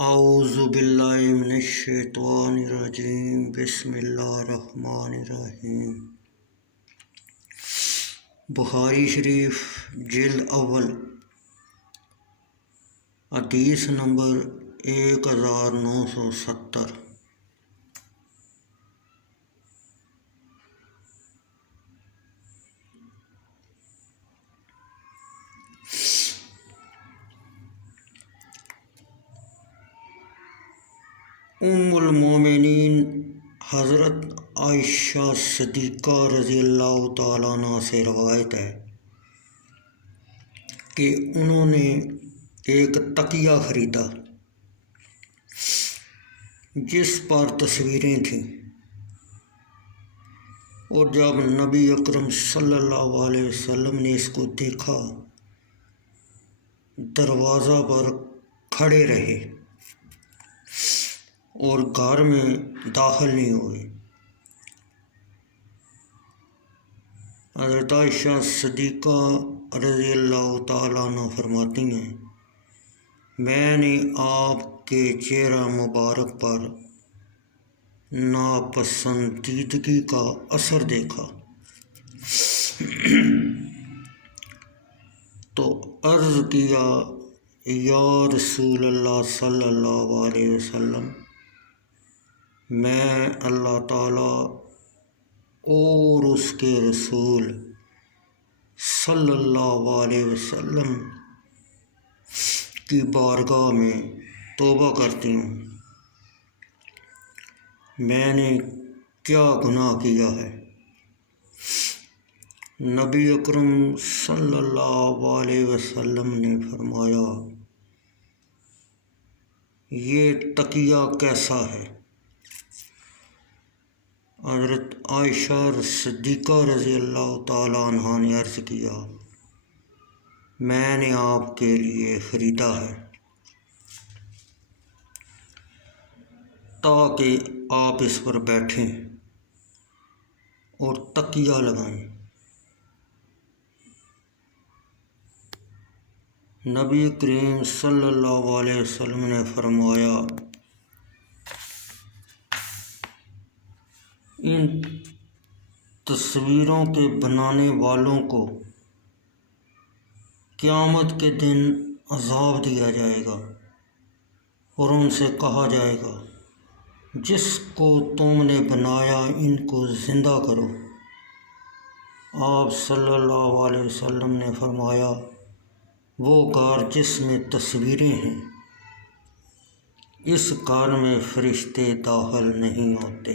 اعوذ باللہ من الشیطان الرجیم بسم اللہ الرحمن الرحیم۔ بخاری شریف جلد اول حدیث نمبر 1970۔ ام المومنین حضرت عائشہ صدیقہ رضی اللہ تعالیٰ عنہ سے روایت ہے کہ انہوں نے ایک تکیہ خریدا جس پر تصویریں تھیں، اور جب نبی اکرم صلی اللہ علیہ وسلم نے اس کو دیکھا دروازہ پر کھڑے رہے اور گھر میں داخل نہیں ہوئے۔ حضرت عائشہ صدیقہ رضی اللہ تعالیٰ عنہ فرماتی ہیں، میں نے آپ کے چہرہ مبارک پر ناپسندیدگی کا اثر دیکھا تو عرض کیا، یا رسول اللہ صلی اللہ علیہ وسلم، میں اللہ تعالیٰ اور اس کے رسول صلی اللہ علیہ وسلم کی بارگاہ میں توبہ کرتی ہوں، میں نے کیا گناہ کیا ہے؟ نبی اکرم صلی اللہ علیہ وسلم نے فرمایا، یہ تکیہ کیسا ہے؟ حضرت عائشہ صدیقہ رضی اللہ تعالیٰ عنہ نے عرض کیا، میں نے آپ کے لیے خریدا ہے تاکہ آپ اس پر بیٹھیں اور تکیہ لگائیں۔ نبی کریم صلی اللہ علیہ وسلم نے فرمایا، ان تصویروں کے بنانے والوں کو قیامت کے دن عذاب دیا جائے گا اور ان سے کہا جائے گا، جس کو تم نے بنایا ان کو زندہ کرو۔ آپ صلی اللہ علیہ وسلم نے فرمایا، وہ گھر جس میں تصویریں ہیں، اس گھر میں فرشتے داخل نہیں ہوتے۔